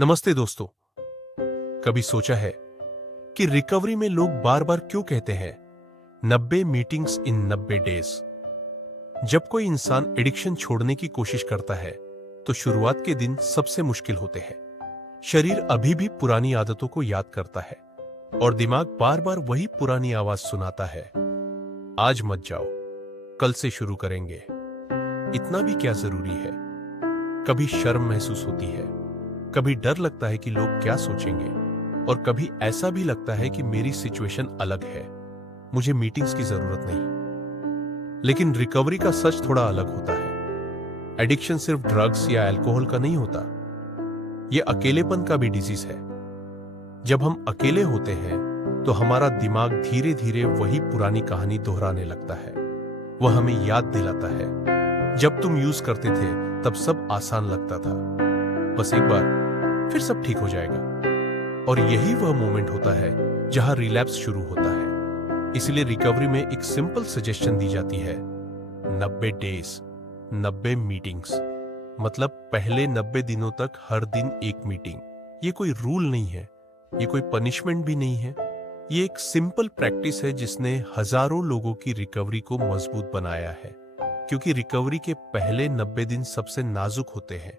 नमस्ते दोस्तों। कभी सोचा है कि रिकवरी में लोग बार बार क्यों कहते हैं 90 मीटिंग्स इन 90 डेज। जब कोई इंसान एडिक्शन छोड़ने की कोशिश करता है तो शुरुआत के दिन सबसे मुश्किल होते हैं। शरीर अभी भी पुरानी आदतों को याद करता है और दिमाग बार बार वही पुरानी आवाज सुनाता है, आज मत जाओ, कल से शुरू करेंगे। इतना भी क्या जरूरी है। कभी शर्म महसूस होती है, कभी डर लगता है कि लोग क्या सोचेंगे, और कभी ऐसा भी लगता है कि मेरी सिचुएशन अलग है, मुझे मीटिंग्स की जरूरत नहीं। लेकिन रिकवरी का सच थोड़ा अलग होता है। एडिक्शन सिर्फ ड्रग्स या अल्कोहल का नहीं होता, यह अकेलेपन का भी डिजीज है। जब हम अकेले होते हैं तो हमारा दिमाग धीरे धीरे वही पुरानी कहानी दोहराने लगता है। वह हमें याद दिलाता है, जब तुम यूज करते थे तब सब आसान लगता था, बस एक बार फिर सब ठीक हो जाएगा। और यही वह मोमेंट होता है जहां रिलैप्स शुरू होता है। इसलिए रिकवरी में एक सिंपल सजेशन दी जाती है, 90 डेज 90 मीटिंग्स। मतलब पहले 90 दिनों तक हर दिन एक मीटिंग। ये कोई रूल नहीं है, ये कोई पनिशमेंट भी नहीं है। ये एक सिंपल प्रैक्टिस है जिसने हजारों लोगों की रिकवरी को मजबूत बनाया है। क्योंकि रिकवरी के पहले 90 दिन सबसे नाजुक होते हैं।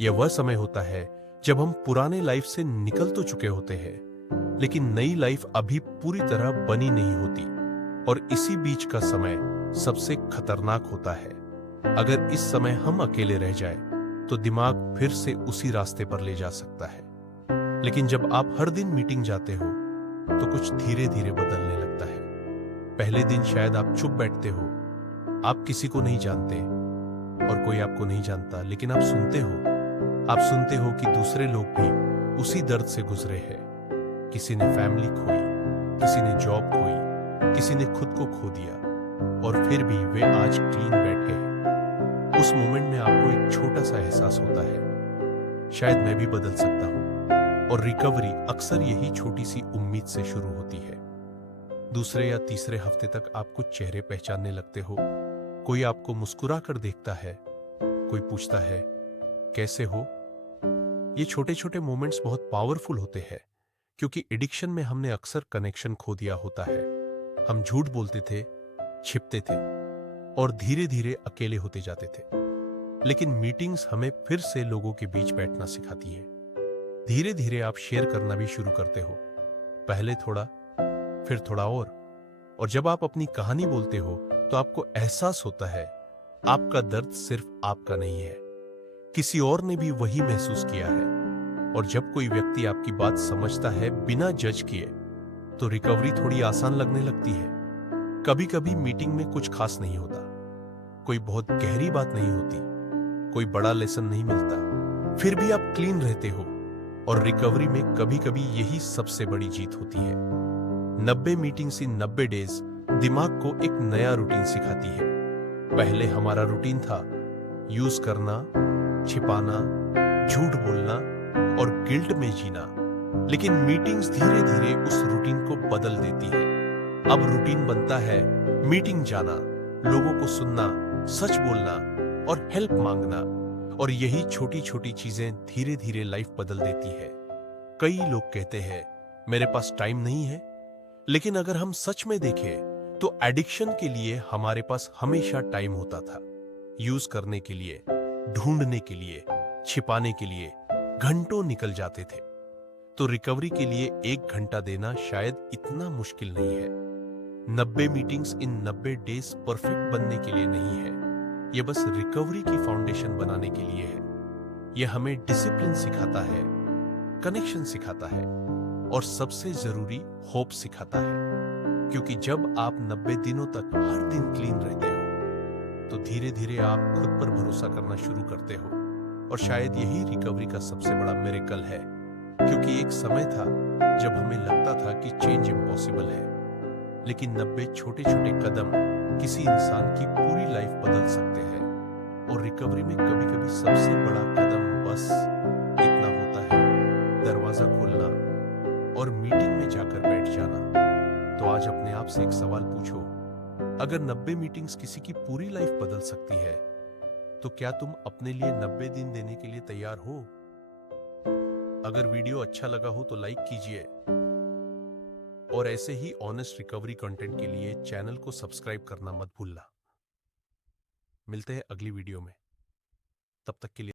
यह वह समय होता है जब हम पुराने लाइफ से निकल तो चुके होते हैं, लेकिन नई लाइफ अभी पूरी तरह बनी नहीं होती। और इसी बीच का समय सबसे खतरनाक होता है। अगर इस समय हम अकेले रह जाए तो दिमाग फिर से उसी रास्ते पर ले जा सकता है। लेकिन जब आप हर दिन मीटिंग जाते हो तो कुछ धीरे धीरे बदलने लगता है। पहले दिन शायद आप चुप बैठते हो, आप किसी को नहीं जानते और कोई आपको नहीं जानता, लेकिन आप सुनते हो। आप सुनते हो कि दूसरे लोग भी उसी दर्द से गुजरे हैं। किसी ने फैमिली खोई, किसी ने जॉब खोई, किसी ने खुद को खो दिया, और फिर भी वे आज क्लीन बैठे हैं। उस मोमेंट में आपको एक छोटा सा एहसास होता है, शायद मैं भी बदल सकता हूं। और रिकवरी अक्सर यही छोटी सी उम्मीद से शुरू होती है। दूसरे या तीसरे हफ्ते तक आप कुछ चेहरे पहचानने लगते हो। कोई आपको मुस्कुरा कर देखता है, कोई पूछता है कैसे हो। ये छोटे छोटे मोमेंट्स बहुत पावरफुल होते हैं, क्योंकि एडिक्शन में हमने अक्सर कनेक्शन खो दिया होता है। हम झूठ बोलते थे, छिपते थे और धीरे धीरे अकेले होते जाते थे। लेकिन मीटिंग्स हमें फिर से लोगों के बीच बैठना सिखाती है। धीरे धीरे आप शेयर करना भी शुरू करते हो, पहले थोड़ा, फिर थोड़ा और जब आप अपनी कहानी बोलते हो तो आपको एहसास होता है आपका दर्द सिर्फ आपका नहीं है, किसी और ने भी वही महसूस किया है। और जब कोई व्यक्ति आपकी बात समझता है बिना जज किए, तो रिकवरी थोड़ी आसान लगने लगती है। कभी कभी मीटिंग में कुछ खास नहीं होता, कोई बहुत गहरी बात नहीं होती, कोई बड़ा लेसन नहीं मिलता, फिर भी आप क्लीन रहते हो। और रिकवरी में कभी कभी यही सबसे बड़ी जीत होती है। 90 मीटिंग्स इन 90 डेज दिमाग को एक नया रूटीन सिखाती है। पहले हमारा रूटीन था यूज करना, छिपाना, झूठ बोलना और गिल्ट में जीना। लेकिन मीटिंग्स धीरे धीरे उस रूटीन को बदल देती है। अब रूटीन बनता है मीटिंग जाना, लोगों को सुनना, सच बोलना और हेल्प मांगना। और यही छोटी छोटी चीजें धीरे धीरे लाइफ बदल देती है। कई लोग कहते हैं मेरे पास टाइम नहीं है, लेकिन अगर हम सच में देखें तो एडिक्शन के लिए हमारे पास हमेशा टाइम होता था। यूज करने के लिए, ढूंढने के लिए, छिपाने के लिए घंटों निकल जाते थे। तो रिकवरी के लिए 1 घंटा देना शायद इतना मुश्किल नहीं है। 90 मीटिंग्स इन 90 डेज परफेक्ट बनने के लिए नहीं है, यह बस रिकवरी की फाउंडेशन बनाने के लिए है। यह हमें डिसिप्लिन सिखाता है, कनेक्शन सिखाता है और सबसे जरूरी होप सिखाता है। क्योंकि जब आप 90 दिनों तक हर दिन क्लीन रहते हो तो धीरे धीरे आप खुद पर भरोसा करना शुरू करते हो। और शायद यही रिकवरी का सबसे बड़ा मिरेकल है। क्योंकि एक समय था जब हमें लगता था कि चेंज इम्पॉसिबल है, लेकिन 90 छोटे छोटे कदम किसी इंसान की पूरी लाइफ बदल सकते हैं। और रिकवरी में कभी कभी सबसे बड़ा कदम बस इतना होता है, दरवाजा खोलना और मीटिंग में जाकर बैठ जाना। तो आज अपने आप से एक सवाल पूछो, अगर 90 मीटिंग्स किसी की पूरी लाइफ बदल सकती है, तो क्या तुम अपने लिए 90 दिन देने के लिए तैयार हो? अगर वीडियो अच्छा लगा हो तो लाइक कीजिए और ऐसे ही ऑनेस्ट रिकवरी कंटेंट के लिए चैनल को सब्सक्राइब करना मत भूलना। मिलते हैं अगली वीडियो में, तब तक के लिए।